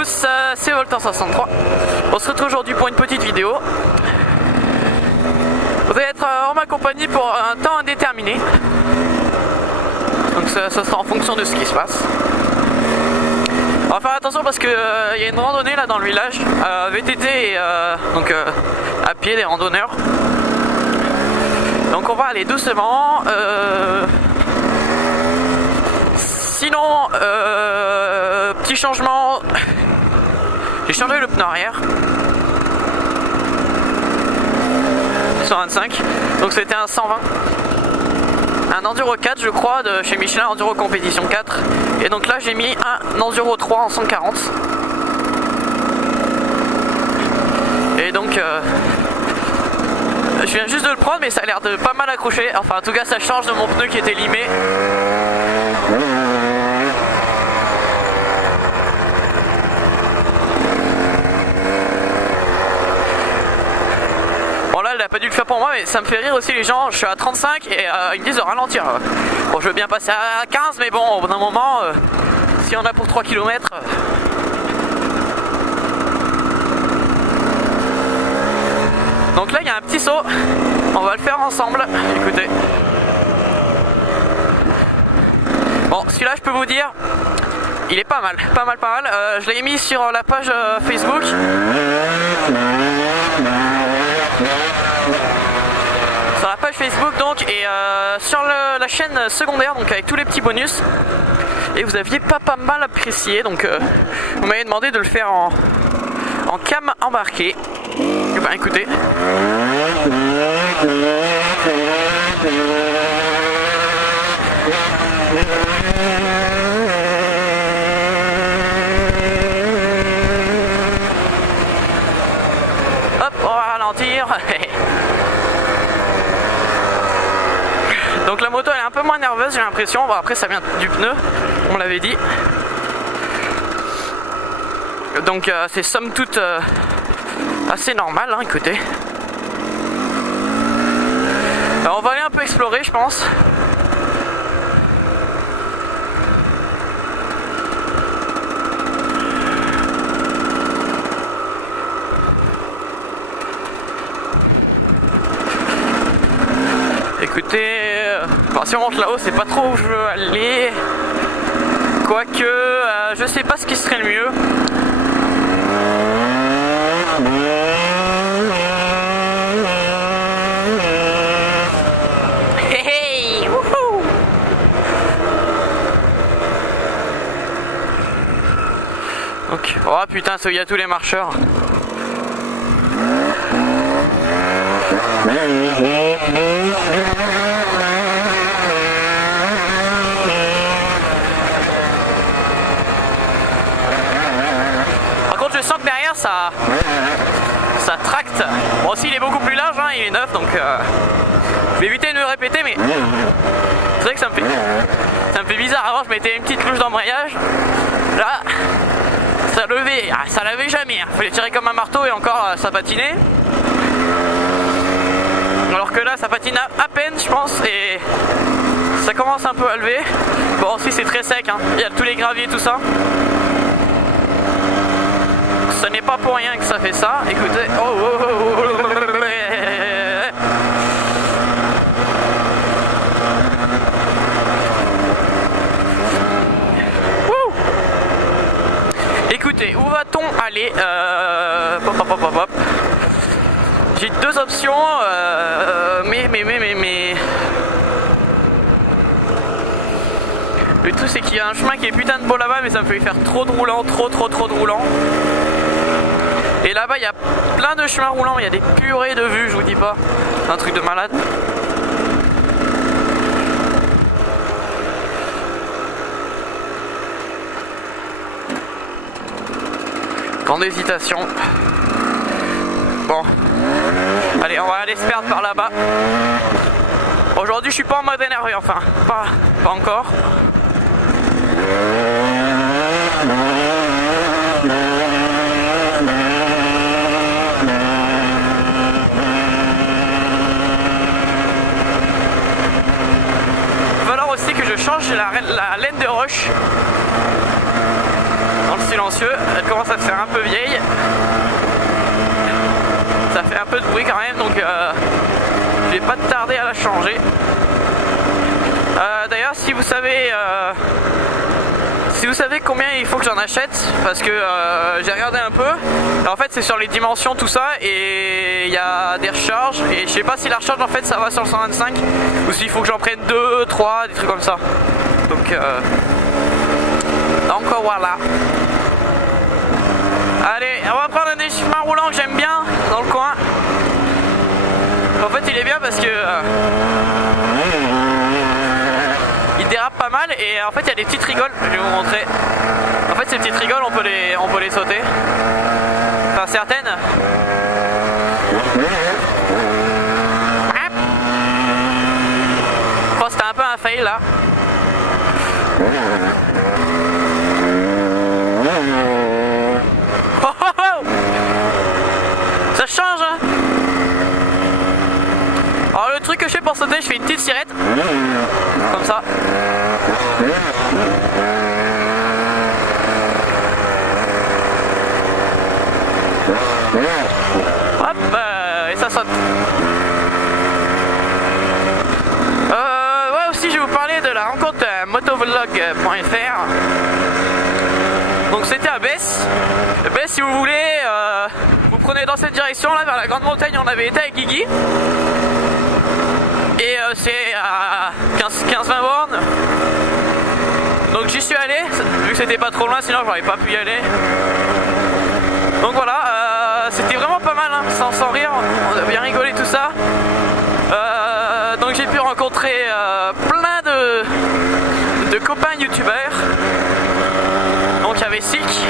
tous, c'est Voltan63. On se retrouve aujourd'hui pour une petite vidéo. Vous allez être en ma compagnie pour un temps indéterminé. Donc ça sera en fonction de ce qui se passe. On va faire attention parce que y a une randonnée là dans le village, VTT et donc à pied des randonneurs. Donc on va aller doucement. Sinon, petit changement, j'ai changé le pneu arrière. 125, donc c'était un 120. Un Enduro 4 je crois de chez Michelin, Enduro Compétition 4. Et donc là j'ai mis un Enduro 3 en 140. Et donc je viens juste de le prendre mais ça a l'air de pas mal accrocher. Enfin en tout cas ça change de mon pneu qui était limé. Bon là elle a pas dû le faire pour moi mais ça me fait rire aussi les gens, je suis à 35 et ils me disent de ralentir. Bon je veux bien passer à 15 mais bon au bout d'un moment si on a pour 3 km Donc là il y a un petit saut, on va le faire ensemble, écoutez. Bon celui-là je peux vous dire, il est pas mal. Je l'ai mis sur la page Facebook. Sur la page Facebook donc et sur la chaîne secondaire donc avec tous les petits bonus. Et vous aviez pas mal apprécié donc vous m'avez demandé de le faire en cam embarqué. Et ben écoutez. Hop, on va ralentir. Donc la moto elle est un peu moins nerveuse j'ai l'impression. Bon après ça vient du pneu, on l'avait dit. Donc c'est somme toute assez normal, hein, écoutez. Alors, on va aller un peu explorer je pense. Écoutez, enfin, si on monte là-haut, c'est pas trop où je veux aller. Quoique, je sais pas ce qui serait le mieux. Hey, hey, wouhou. Donc, oh putain, il y a tous les marcheurs. Par contre je sens que derrière ça tracte. Bon aussi il est beaucoup plus large hein, il est neuf donc je vais éviter de me répéter mais c'est vrai que ça me fait bizarre. Avant je mettais une petite couche d'embrayage. Là ça levait jamais. Fallait tirer comme un marteau et encore ça patinait. Alors que là ça patine à peine je pense et ça commence un peu à lever. Bon aussi c'est très sec hein. Il y a tous les graviers tout ça. Ce n'est pas pour rien que ça fait ça. Écoutez. Écoutez, où va-t-on aller J'ai deux options, mais le tout c'est qu'il y a un chemin qui est putain de beau là-bas, mais ça me fait faire trop de roulants, trop de roulants. Et là-bas il y a plein de chemins roulants, il y a des purées de vues, je vous dis pas, c'est un truc de malade. Grande hésitation. Bon, allez, on va aller se perdre par là-bas. Aujourd'hui, je suis pas en mode énervé, enfin, pas encore. Il va falloir aussi que je change la laine de rush. Dans silencieux. Elle commence à se faire un peu vieille. Ça fait un peu de bruit quand même, donc je vais pas tarder à la changer. D'ailleurs, si vous savez combien il faut que j'en achète, parce que j'ai regardé un peu, en fait c'est sur les dimensions tout ça, et il y a des recharges, et je sais pas si la recharge en fait ça va sur le 125, ou s'il faut que j'en prenne 2, 3, des trucs comme ça. Donc voilà. Allez, on va prendre un déchiffement roulant que j'aime bien dans le coin. En fait il est bien parce que il dérape pas mal, et en fait il y a des petites rigoles, je vais vous montrer. En fait ces petites rigoles on peut les sauter. Enfin certaines. Je pense que c'était un peu un fail là. Oh, oh, oh. Ça change hein. Alors le truc que je fais pour sauter, je fais une petite sirette. Comme ça. Hop, et ça saute. Ouais, aussi je vais vous parler de la rencontre motovlog.fr. Donc c'était à Besse. Besse, si vous voulez, vous prenez dans cette direction là vers la grande montagne. On avait été avec Guigui. Et c'est à 15-20 bornes. Donc j'y suis allé, vu que c'était pas trop loin, sinon j'aurais pas pu y aller. Donc voilà, c'était vraiment pas mal, hein, sans rire, on a bien rigolé tout ça. Donc j'ai pu rencontrer plein de copains youtubeurs. Donc il y avait Sick,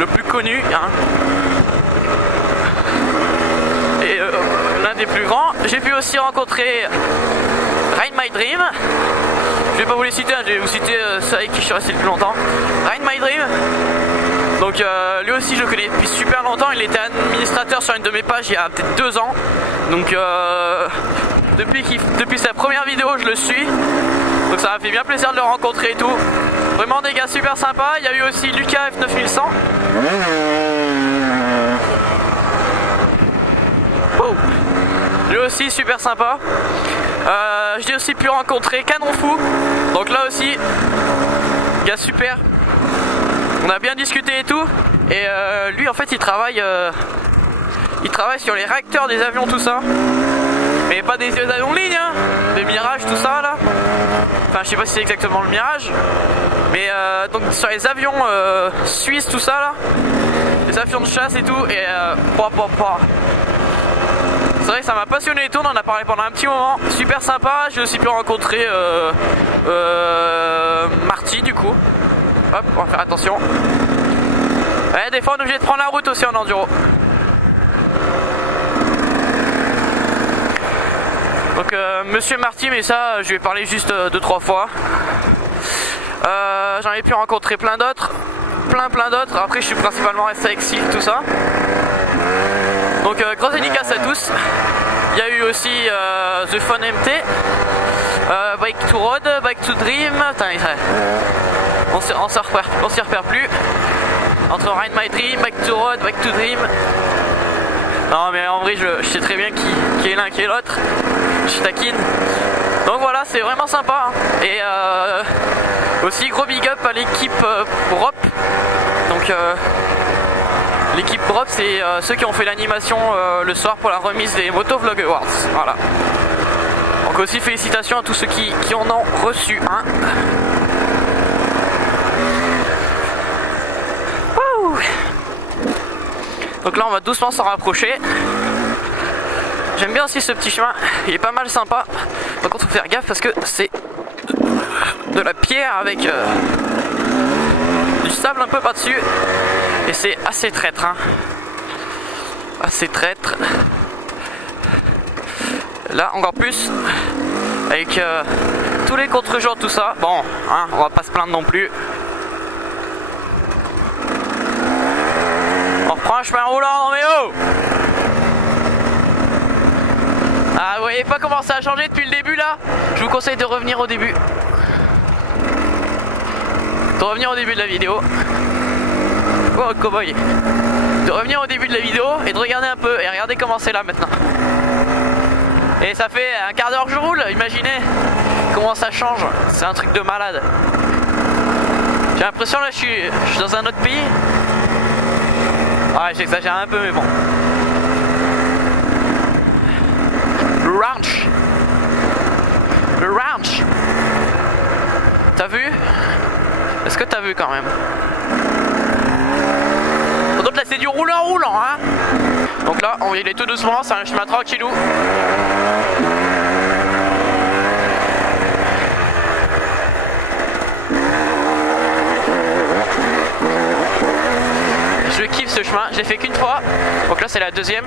le plus connu, hein. Et l'un des plus grands. J'ai pu aussi rencontrer Ride My Dream. Je vais pas vous les citer, hein, je vais vous citer ceux avec qui je suis resté le plus longtemps. Ride My Dream. Donc lui aussi je le connais depuis super longtemps. Il était administrateur sur une de mes pages il y a peut-être 2 ans. Donc depuis sa première vidéo je le suis. Donc ça m'a fait bien plaisir de le rencontrer et tout. Vraiment des gars super sympas. Il y a eu aussi Lucas F9100. Oh. Lui aussi super sympa. J'ai aussi pu rencontrer Canon Fou. Donc là aussi, gars super. On a bien discuté et tout. Et lui en fait il travaille sur les réacteurs des avions, tout ça. Mais pas des avions de ligne, hein. Des Mirage, tout ça là. Enfin je sais pas si c'est exactement le Mirage. Mais donc sur les avions suisses, tout ça là. Les avions de chasse et tout. Et c'est vrai que ça m'a passionné et tout, on en a parlé pendant un petit moment, super sympa. J'ai aussi pu rencontrer Marty du coup. Hop, on va faire attention. Ouais, des fois on est obligé de prendre la route aussi en enduro. Donc Monsieur Marty, mais ça je lui ai parlé juste 2-3 fois. J'en ai pu rencontrer plein d'autres. Plein d'autres. Après je suis principalement resté avec Silk, tout ça. Donc grosse dédicace à tous. Il y a eu aussi The Fun MT, Bike to Road, Bike to Dream. Putain, on s'y repère plus. Entre Ride My Dream, Bike to Road, Bike to Dream. Non mais en vrai je sais très bien qui est l'un qui est l'autre. Je taquine. Donc voilà, c'est vraiment sympa, hein. Et aussi gros big up à l'équipe Brop. Donc l'équipe Brop, c'est ceux qui ont fait l'animation le soir pour la remise des Motovlog Awards. Voilà. Donc aussi félicitations à tous ceux qui en ont reçu un. Donc là on va doucement s'en rapprocher. J'aime bien aussi ce petit chemin, il est pas mal sympa. Par contre faut faire gaffe parce que c'est de la pierre avec du sable un peu par dessus. Et c'est assez traître, hein. Assez traître. Là encore plus. Avec tous les contre-jours, tout ça. Bon, hein, on va pas se plaindre non plus. On reprend un chemin roulant, mais oh! Ah, vous voyez pas comment ça a changé depuis le début là? Je vous conseille de revenir au début. de revenir au début de la vidéo. Oh cowboy. De revenir au début de la vidéo et de regarder un peu. Et regardez comment c'est là maintenant. Et ça fait un quart d'heure que je roule, imaginez comment ça change. C'est un truc de malade. J'ai l'impression là je suis dans un autre pays. Ouais, j'exagère un peu mais bon. Le ranch. Le ranch. T'as vu? Est-ce que t'as vu quand même? Donc là c'est du roulant hein. Donc là on va y aller tout doucement, c'est un chemin tranquillou. Je kiffe ce chemin, je l'ai fait qu'une fois. Donc là c'est la deuxième.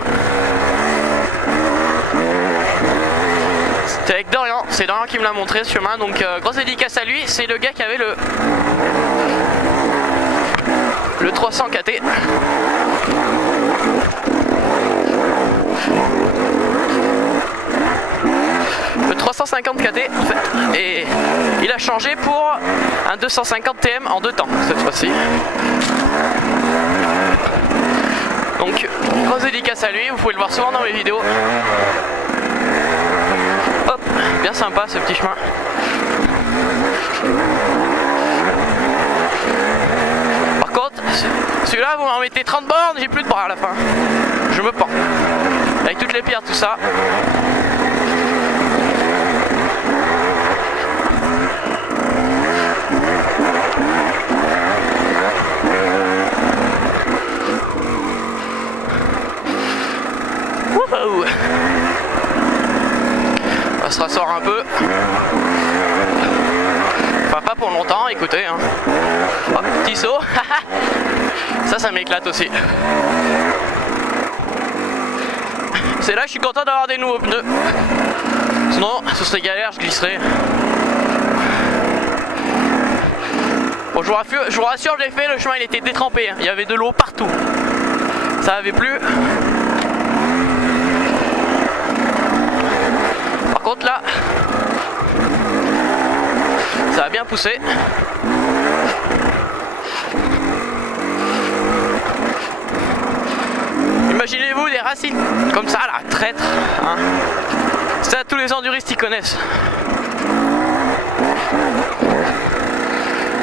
C'était avec Dorian, c'est Dorian qui me l'a montré ce chemin, donc grosse dédicace à lui, c'est le gars qui avait le 300 KT. Le 350 KT en fait, et il a changé pour un 250 TM en 2 temps cette fois-ci. Donc grosse dédicace à lui, vous pouvez le voir souvent dans mes vidéos. Hop, bien sympa ce petit chemin. Par contre, celui-là vous m'en mettez 30 bornes, j'ai plus de bras à la fin. Je me pends. Avec toutes les pierres, tout ça. Wouhou! On se rassort un peu. Enfin pas pour longtemps, écoutez hein. Hop, petit saut. Ça m'éclate aussi. C'est là que je suis content d'avoir des nouveaux pneus. Sinon ce serait galère, je glisserais. Bon, je vous rassure, je l'ai fait, le chemin il était détrempé, hein. Il y avait de l'eau partout. Ça avait plu. Par contre là, ça a bien poussé. Imaginez-vous des racines comme ça là, traître, hein. Ça tous les enduristes y connaissent.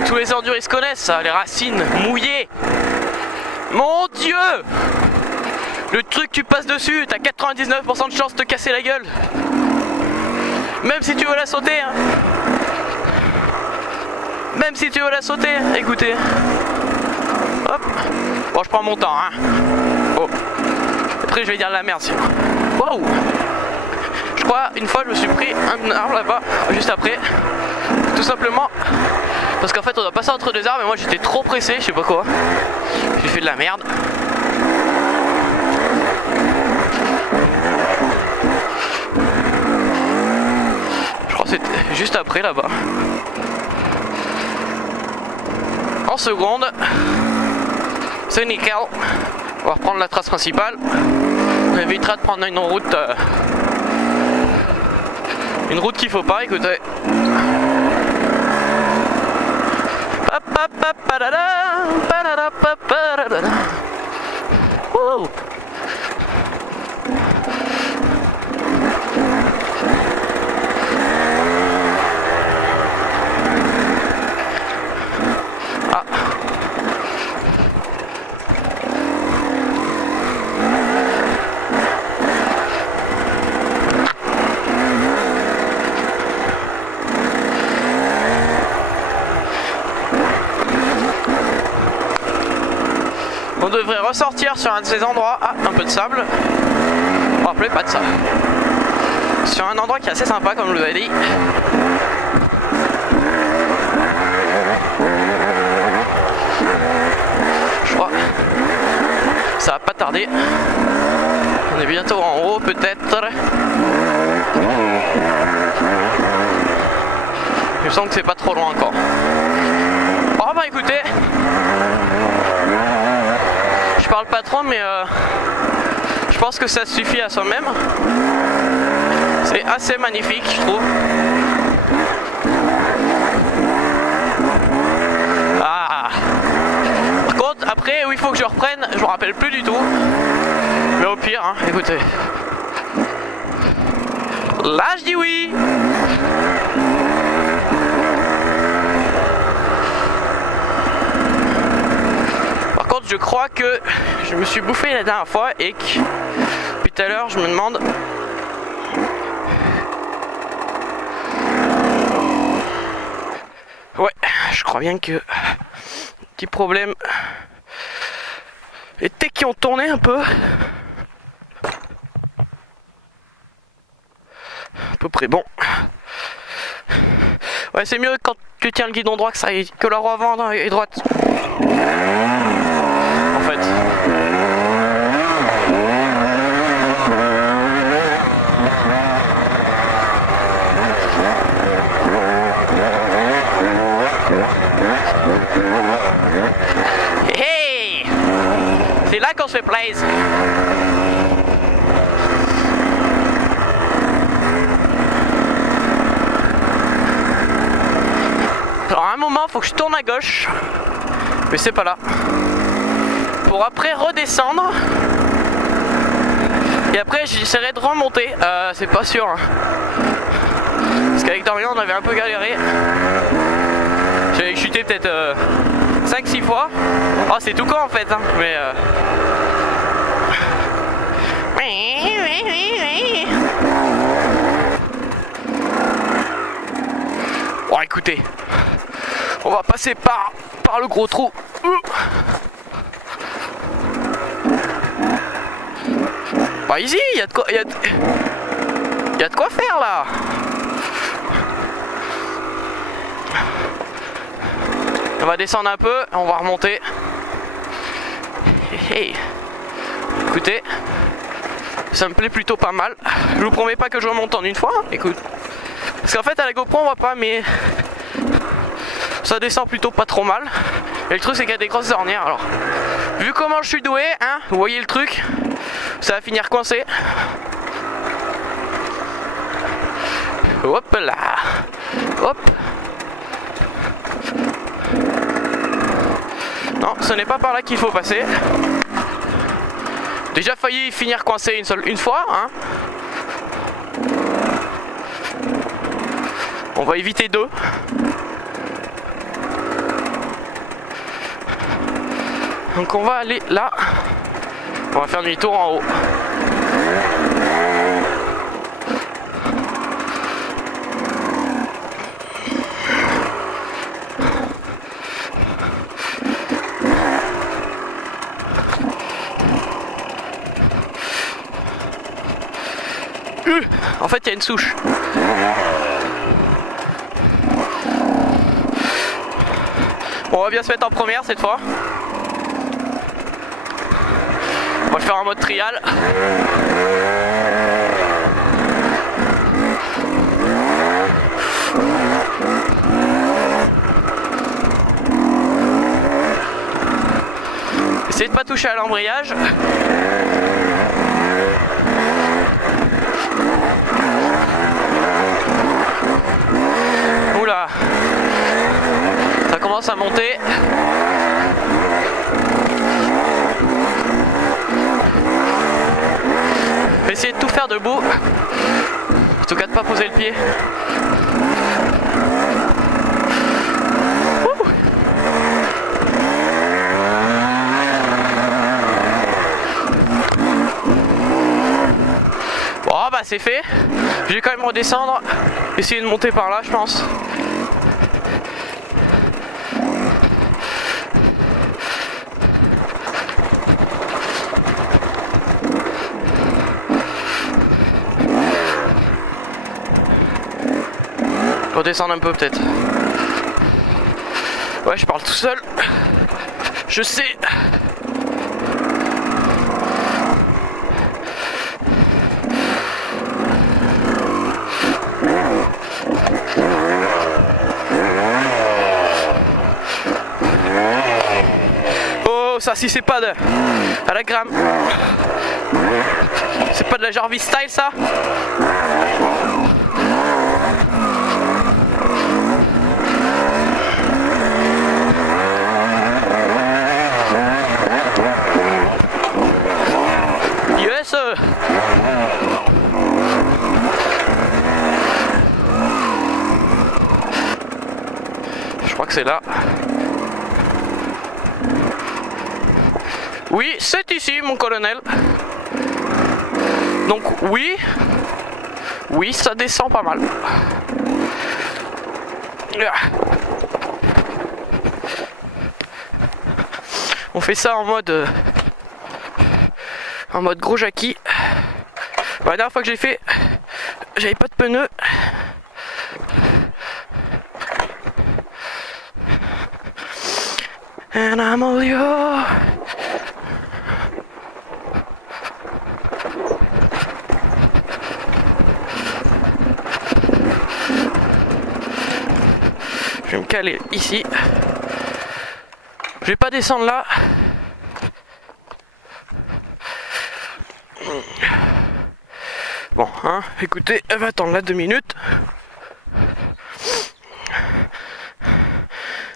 Tous les enduristes connaissent ça, les racines mouillées. Mon Dieu! Le truc tu passes dessus, t'as 99% de chance de te casser la gueule. Même si tu veux la sauter hein. Même si tu veux la sauter, écoutez. Hop. Bon je prends mon temps hein. Oh. Après je vais dire de la merde sinon. Waouh. Je crois une fois je me suis pris un arbre là-bas, juste après. Tout simplement parce qu'en fait on doit passer entre deux arbres et moi j'étais trop pressé, je sais pas quoi. J'ai fait de la merde. Je crois que c'était juste après là-bas. En seconde. C'est nickel. On va reprendre la trace principale. On évitera de prendre une route qu'il faut pas, écoutez. Wow. Ah. On devrait ressortir sur un de ces endroits. Ah, un peu de sable. Bon, après, pas de sable. Sur un endroit qui est assez sympa, comme je vous avais dit. Je crois. Ça va pas tarder. On est bientôt en haut, peut-être. Il me semble que c'est pas trop loin encore. Oh bah écoutez. Je parle pas trop mais je pense que ça suffit à soi-même. C'est assez magnifique je trouve. Après où il faut que je reprenne, je me rappelle plus du tout. Mais au pire, hein, écoutez. Là je dis oui. Par contre je crois que je me suis bouffé la dernière fois et que depuis tout à l'heure je me demande. Ouais, je crois bien que petit problème. Les techs qui ont tourné un peu. À peu près bon. Ouais, c'est mieux quand tu tiens le guidon droit que ça aille, que la roue avant est droite. En fait. Hey! C'est là qu'on se fait plaisir. Alors à un moment faut que je tourne à gauche, mais c'est pas là. Pour après redescendre. Et après j'essaierai de remonter. C'est pas sûr. Hein. Parce qu'avec Dorian on avait un peu galéré. J'avais chuté peut-être 5-6 fois. Oh c'est tout con en fait hein. Mais bon écoutez, on va passer par le gros trou. Bah easy, il y a de quoi, y a de quoi faire là. On va descendre un peu, on va remonter. Hey. Écoutez, ça me plaît plutôt pas mal. Je vous promets pas que je remonte en une fois. Écoute, parce qu'en fait à la GoPro on voit pas, mais ça descend plutôt pas trop mal. Et le truc c'est qu'il y a des grosses ornières. Alors, vu comment je suis doué, hein, vous voyez le truc, ça va finir coincé. Hop là, hop. Non, ce n'est pas par là qu'il faut passer. Déjà failli finir coincé une fois, hein. On va éviter deux. Donc on va aller là. On va faire demi-tour en haut. En fait, il y a une souche. Bon, on va bien se mettre en première cette fois. On va le faire en mode trial. Essayez de pas toucher à l'embrayage. Oula, ça commence à monter. Essayez de tout faire debout. En tout cas de pas poser le pied. Bon bah c'est fait. Je vais quand même redescendre. Essayer de monter par là je pense. Redescendre un peu peut-être. Ouais, je parle tout seul. Je sais. Oh, ça si c'est pas de à la gramme. C'est pas de la Jarvis style ça. c'est là. Oui, c'est ici, mon colonel. Donc oui, ça descend pas mal. On fait ça en mode gros jackie. La dernière fois que j'ai fait, j'avais pas de pneus. And I'm all yours. Je vais me caler ici. Je vais pas descendre là. Bon, hein, écoutez, elle va attendre là 2 minutes.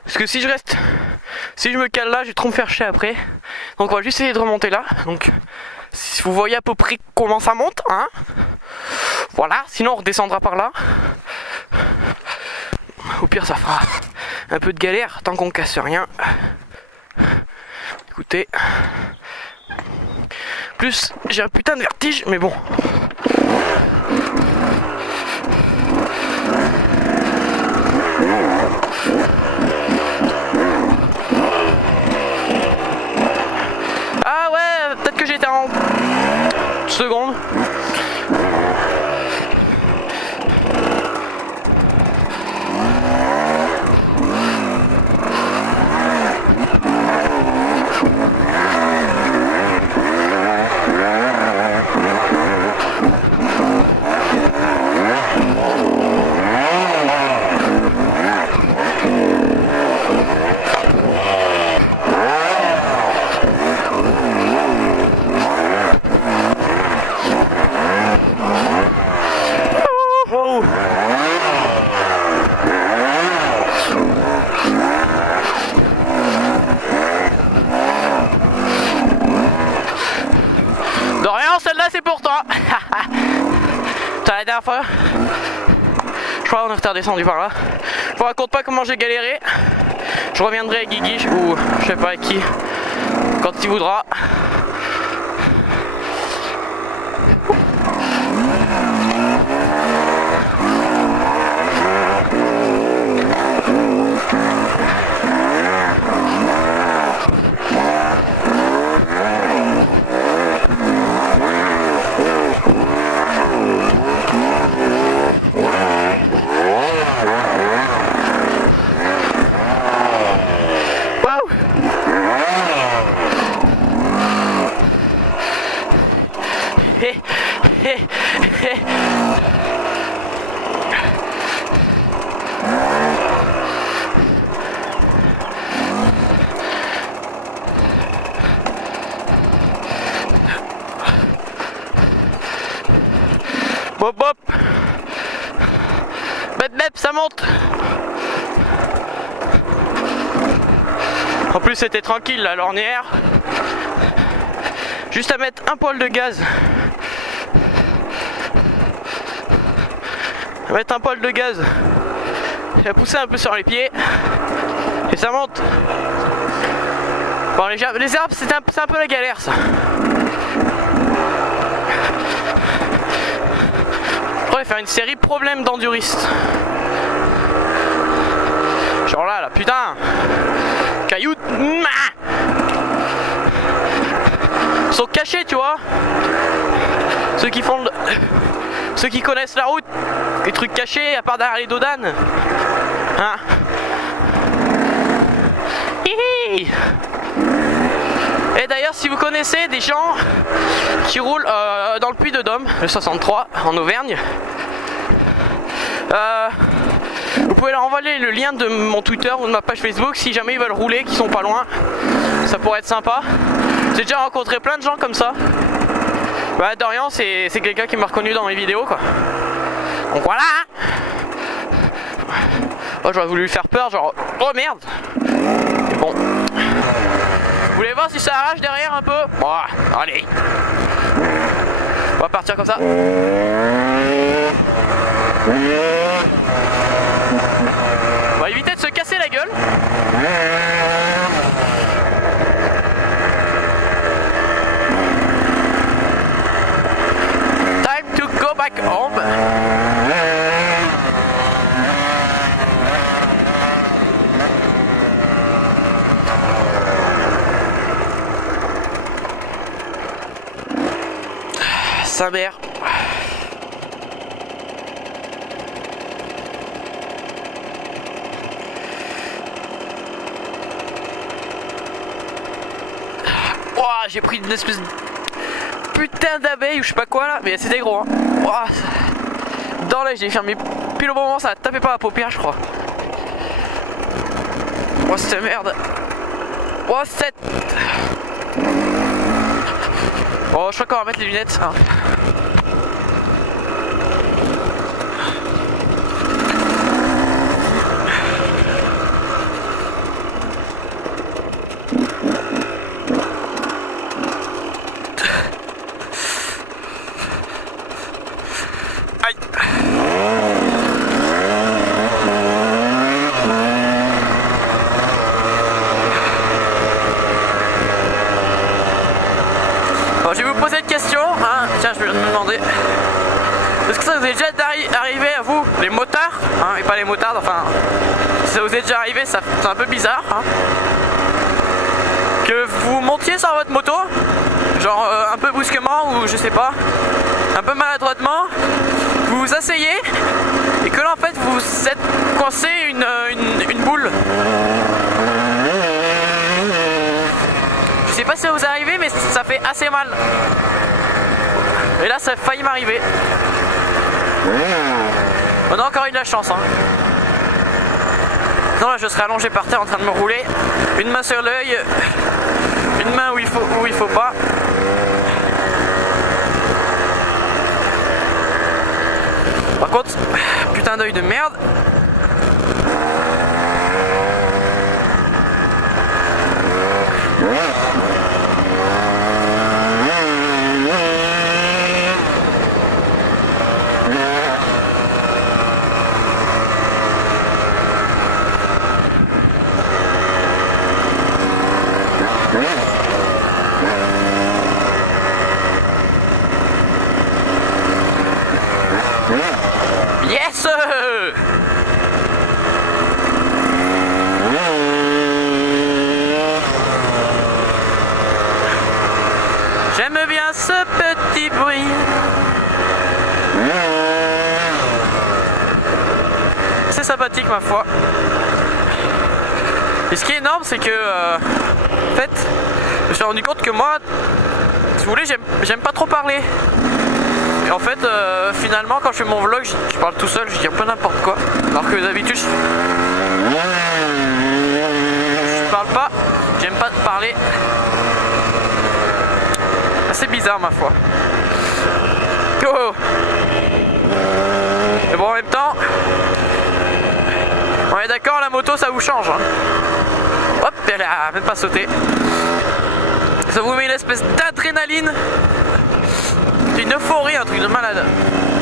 Parce que si je me cale là, je vais trop me faire chier après. Donc on va juste essayer de remonter là. Donc, si vous voyez à peu près comment ça monte, hein. Voilà, sinon on redescendra par là. Au pire, ça fera un peu de galère tant qu'on casse rien. Écoutez. Plus, j'ai un putain de vertige, mais bon. Ah ouais, peut-être que j'étais en seconde. Dorian, celle-là c'est pour toi. T'as la dernière fois, je crois qu'on est redescendu par là. Je vous raconte pas comment j'ai galéré. Je reviendrai à Guigui ou je sais pas à qui quand il voudra. Bop bop. Bep bep, ça monte. En plus c'était tranquille la lornière. Juste à mettre un poil de gaz. À mettre un poil de gaz. Et à pousser un peu sur les pieds. Et ça monte. Bon les arbres c'est un peu la galère ça. On va faire une série problèmes d'enduristes. Genre là, putain. Cailloux. Ils sont cachés, tu vois. Ceux qui connaissent la route. Les trucs cachés, à part derrière les dodanes. Hein. Hihi. Et d'ailleurs, si vous connaissez des gens qui roulent dans le Puy-de-Dôme, le 63, en Auvergne, vous pouvez leur envoyer le lien de mon Twitter ou de ma page Facebook si jamais ils veulent rouler, qu'ils sont pas loin. Ça pourrait être sympa. J'ai déjà rencontré plein de gens comme ça. Bah, Dorian, c'est quelqu'un qui m'a reconnu dans mes vidéos, quoi. Donc voilà. Oh, j'aurais voulu lui faire peur, genre, oh merde. Mais bon. Vous voulez voir si ça arrache derrière un peu? Bon, allez. On va partir comme ça. On va éviter de se casser la gueule. Time to go back home. Sa mère. Oh, j'ai pris une espèce de putain d'abeille ou je sais pas quoi là, mais c'était gros hein. Oh, dans l'œil, j'ai fermé pile au moment où ça a tapé par la paupière je crois. Oh cette merde. Oh cette... Oh, je crois qu'on va mettre les lunettes. Hein. Aïe. Bon, je vais vous poser une question, hein. Tiens, je vais me demander. Est-ce que ça vous est déjà arrivé à vous, les motards, hein, et pas les motards, enfin, si ça vous est déjà arrivé, c'est un peu bizarre, hein, que vous montiez sur votre moto, genre un peu brusquement ou je sais pas, un peu maladroitement, vous vous asseyez et que là en fait vous êtes coincé une boule. Je sais pas si ça vous est arrivé, mais ça fait assez mal. Et là ça a failli m'arriver. On a encore eu de la chance hein. Non là je serais allongé par terre en train de me rouler, une main sur l'œil, une main où il faut pas. Par contre, putain d'œil de merde. Yes! J'aime bien ce petit bruit. C'est sympathique ma foi. Et ce qui est énorme c'est que en fait je me suis rendu compte que moi, si vous voulez, j'aime pas trop parler. Et en fait, finalement, quand je fais mon vlog, je parle tout seul, je dis un peu n'importe quoi. Alors que d'habitude, je parle pas, j'aime pas parler. C'est bizarre, ma foi. Oh. Mais bon, en même temps, on est d'accord, la moto, ça vous change. Hein. Hop, elle a même pas sauté. Ça vous met une espèce d'adrénaline. Une euphorie, un truc de malade.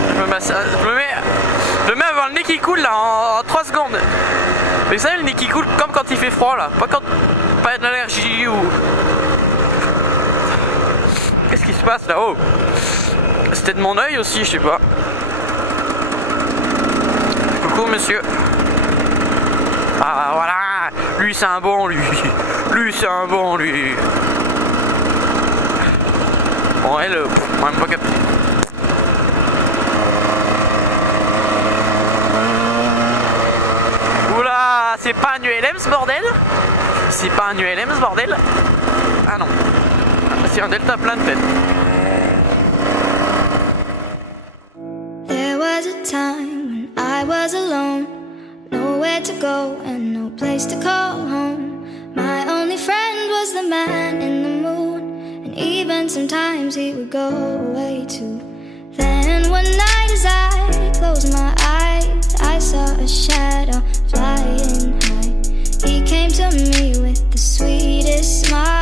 Je me mets à avoir le nez qui coule là en 3 secondes. Mais vous savez, le nez qui coule comme quand il fait froid là, pas quand pas d'allergie ou... Qu'est-ce qui se passe là? Oh, c'était de mon œil aussi, je sais pas. Coucou monsieur. Ah voilà, lui c'est un bon lui. Lui c'est un bon lui. Bon, elle, même pas capté. Oula, c'est pas un ULM ce bordel? C'est pas un ULM ce bordel? Ah non. C'est un delta plein de tête. There was a time when I was alone, nowhere to go and no place to call home. My only friend was the man in the moon, and even sometimes he would go away too. Then one night as I closed my eyes, I saw a shadow flying high. He came to me with the sweetest smile.